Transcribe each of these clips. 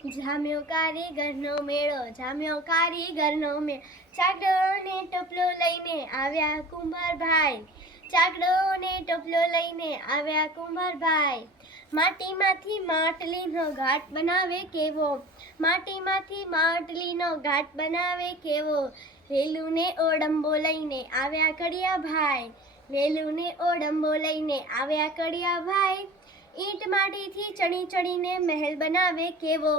જામ્યો કારીગરનો મેળો, જામ્યો કારીગરનો મેળો. ચાકડો ને ટપલો લઈને આવ્યા કુંભારભાઈ, ચાકડો ને ટપલો લઈને આવ્યા કુંભારભાઈ. માટીમાંથી માટલીનો ઘાટ બનાવે કેવો, માટીમાંથી માટલીનો ઘાટ બનાવે કેવો. વેલું ને ઓડંબો લઈને આવ્યા કડિયાભાઈ, વેલું ને ઓડંબો લઈને આવ્યા કડિયાભાઈ. ઈંટ માટીથી ચણી ચણીને મહેલ બનાવે કેવો,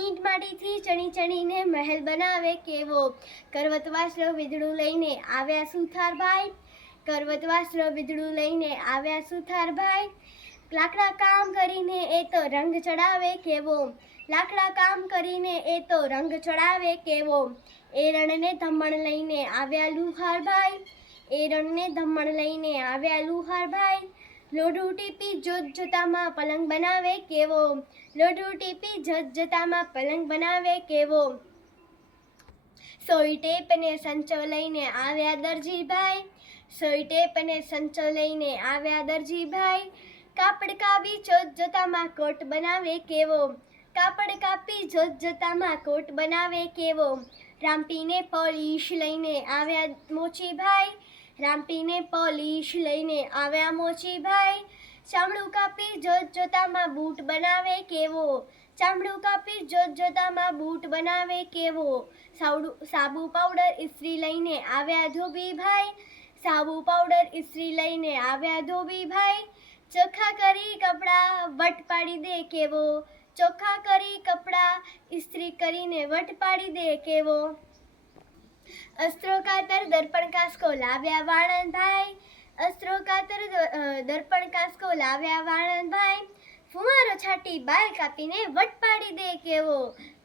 ઈંટ માટીથી ચણી ચણીને મહેલ બનાવે કેવો. કરવતવાસળો વીજળું લઈને આવ્યા સુથારભાઈ, કરવતવાસળો વીજળું લઈને આવ્યા સુથારભાઈ. લાકડા કામ કરીને એ તો રંગ ચડાવે કેવો, લાકડા કામ કરીને એ તો રંગ ચડાવે કેવો. એરણને ધમણ લઈને આવ્યા લુહારભાઈ, એરણને ધમણ લઈને આવ્યા લુહારભાઈ. લોઢું ટીપી જોત જોતામાં પલંગ બનાવે કેવો, લોઢું ટીપી જોત જોતામાં પલંગ બનાવે કેવો. સોય ટેપ ને સંચો લઈને આવ્યા દરજીભાઈ, સોય ટેપ ને સંચો લઈને આવ્યા દરજીભાઈ. કાપડ કાપી જોત જોતામાં કોટ બનાવે કેવો, કાપડ કાપી જોત જોતામાં કોટ બનાવે કેવો. રામપીને પોલીશ લઈને આવ્યા મોચીભાઈ, રામપીને પોલીશ લઈને આવ્યા મોચીભાઈ. ચામડું કાપી જોત જોતામાં બૂટ બનાવે કેવો, ચામડું કાપી જોત જોતામાં બૂટ બનાવે કેવો. સાબુ પાવડર ઇસ્ત્રી લઈને આવ્યા ધોબીભાઈ, સાબુ પાવડર ઇસ્ત્રી લઈને આવ્યા ધોબીભાઈ. ચોખ્ખા કરી કપડાં વટ પાડી દે કેવો, ચોખ્ખા કરી કપડાં ઇસ્ત્રી કરીને વટ પાડી દે કેવો. અસ્ત્રો કાતર દર્પણ કાસ્કો લાવ્યા વાણંદભાઈ, અસ્ત્રો કાતર દર્પણ કાસ્કો લાવ્યા વાણંદભાઈ. ફુવારો છાટી બાલ કાપીને વટ પાડી દે કેવો,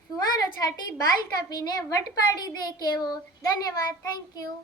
ફુવારો છાટી બાલ કાપીને વટ પાડી દે કેવો. ધન્યવાદ, થેન્ક યુ.